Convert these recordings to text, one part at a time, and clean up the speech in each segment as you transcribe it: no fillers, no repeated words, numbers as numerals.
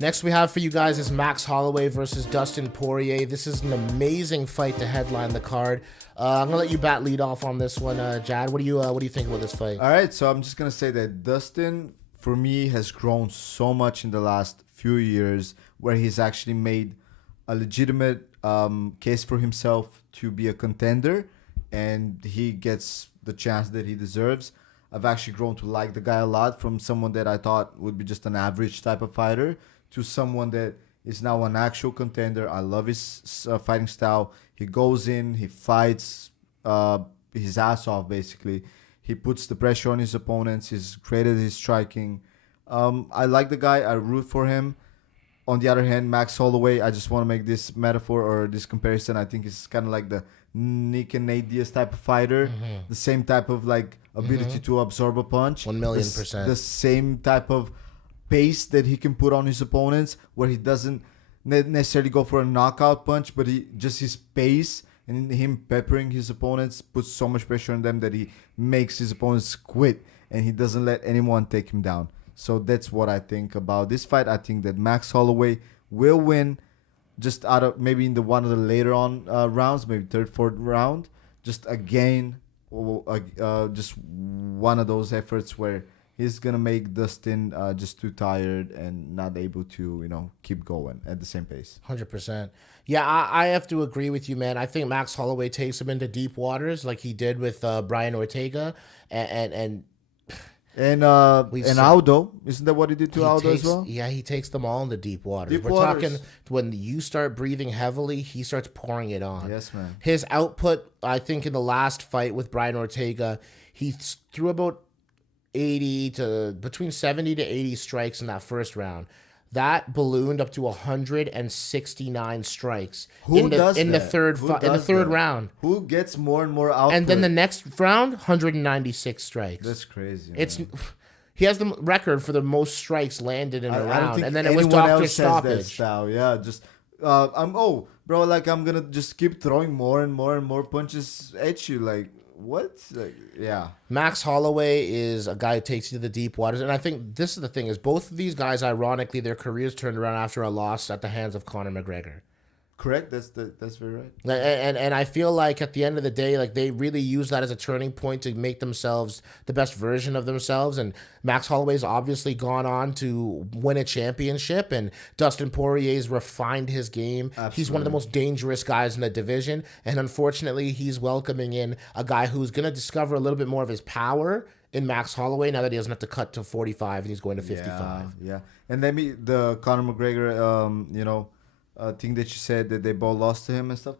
Next we have for you guys is Max Holloway versus Dustin Poirier. This is an amazing fight to headline the card. I'm gonna let you lead off on this one, Jad. What do you think about this fight? All right, so I'm just gonna say that Dustin, for me, has grown so much in the last few years, where he's actually made a legitimate case for himself to be a contender, and he gets the chance that he deserves. I've actually grown to like the guy a lot, from someone that I thought would be just an average type of fighter to someone that is now an actual contender. I love his fighting style. He goes in, he fights his ass off, basically. He puts the pressure on his opponents. He's great at his striking. I like the guy. I root for him. On the other hand, Max Holloway, I just want to make this metaphor or this comparison. I think it's kind of like the Nick and Nate Diaz type of fighter. Mm-hmm. The same type of like ability to absorb a punch. 1,000,000%. The same type of pace that he can put on his opponents, where he doesn't necessarily go for a knockout punch, but his pace and him peppering his opponents puts so much pressure on them that he makes his opponents quit, and he doesn't let anyone take him down. So that's what I think about this fight. I think that Max Holloway will win, just out of maybe in one of the later on rounds, maybe third, fourth round. Just again, just one of those efforts where he's gonna make Dustin just too tired and not able to, keep going at the same pace. 100%. Yeah, I have to agree with you, man. I think Max Holloway takes him into deep waters, like he did with Brian Ortega, and Aldo, isn't that what he did to Aldo as well? Yeah, he takes them all into deep waters. We're talking when you start breathing heavily, he starts pouring it on. Yes, man. His output, I think, in the last fight with Brian Ortega, he threw about between 70 to 80 strikes in that first round. That ballooned up to 169 strikes in the third round. Who gets more and more output? And then the next round, 196 strikes. That's crazy. He has the record for the most strikes landed in a round, and then it was doctor stoppage. Yeah, just I'm gonna just keep throwing more and more and more punches at you, like. What? Yeah. Max Holloway is a guy who takes you to the deep waters. And I think this is the thing, is both of these guys, ironically, their careers turned around after a loss at the hands of Conor McGregor. Correct. That's very right. And I feel like at the end of the day, like they really use that as a turning point to make themselves the best version of themselves. And Max Holloway's obviously gone on to win a championship, and Dustin Poirier's refined his game. Absolutely. He's one of the most dangerous guys in the division, and unfortunately, he's welcoming in a guy who's going to discover a little bit more of his power in Max Holloway now that he doesn't have to cut to 45 and he's going to 55. Yeah. And then the Conor McGregor, thing that you said that they both lost to him and stuff.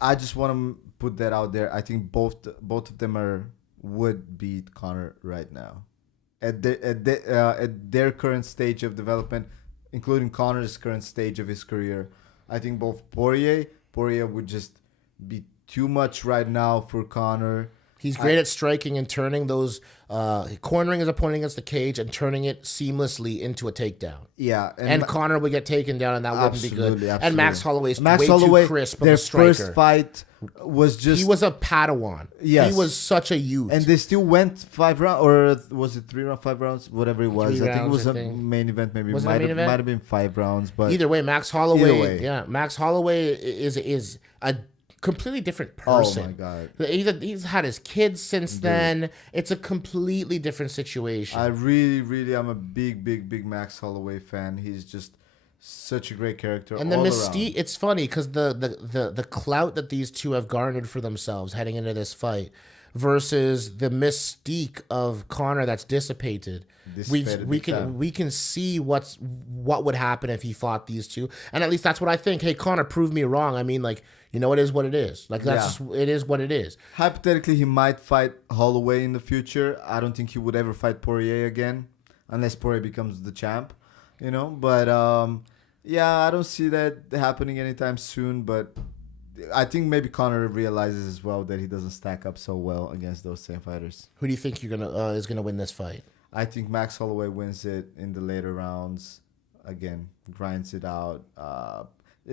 I just want to put that out there. I think both of them would beat Conor right now, at their current stage of development, including Conor's current stage of his career. I think both Poirier would just be too much right now for Conor. He's great at striking and turning those, cornering his opponent against the cage and turning it seamlessly into a takedown. Yeah. And Conor would get taken down, and that wouldn't be good. Absolutely. And Max Holloway's too crisp of a striker. Their first fight was just... He was a Padawan. Yes. He was such a youth. And they still went 5 rounds, or was it 3 rounds, 5 rounds? Whatever it was. I think it was a main event, maybe. Was it a main event? Might have been 5 rounds. But either way, Max Holloway... Yeah, Max Holloway is a completely different person. Oh my god! He's had his kids since then. It's a completely different situation. I really am a big Max Holloway fan. He's just such a great character. And the mystique, it's funny because the clout that these two have garnered for themselves heading into this fight versus the mystique of Conor that's dissipated. We can see what would happen if he fought these two, and at least that's what I think. Hey, Conor, prove me wrong. I mean, like, it is what it is. Like, it is what it is. Hypothetically, he might fight Holloway in the future. I don't think he would ever fight Poirier again, unless Poirier becomes the champ. But I don't see that happening anytime soon. But I think maybe Conor realizes as well that he doesn't stack up so well against those same fighters. Who do you think is gonna win this fight? I think Max Holloway wins it in the later rounds. Again, grinds it out.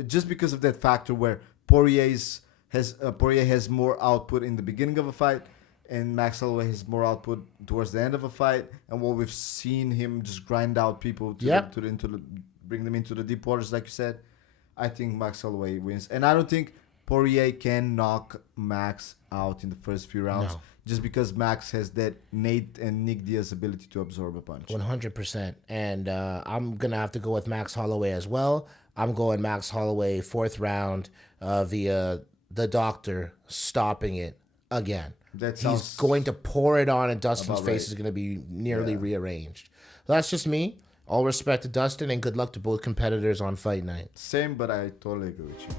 Just because of that factor where Poirier has more output in the beginning of a fight, and Max Holloway has more output towards the end of a fight. And what we've seen him just grind out people into bring them into the deep waters, like you said. I think Max Holloway wins, and I don't think Poirier can knock Max out in the first few rounds, No. just because Max has that Nate and Nick Diaz ability to absorb a punch. 100%. And I'm going to have to go with Max Holloway as well. I'm going Max Holloway 4th round via the doctor stopping it again. That He's sounds going to pour it on, and Dustin's about face right. is going to be nearly rearranged. So that's just me. All respect to Dustin, and good luck to both competitors on fight night. Same, but I totally agree with you.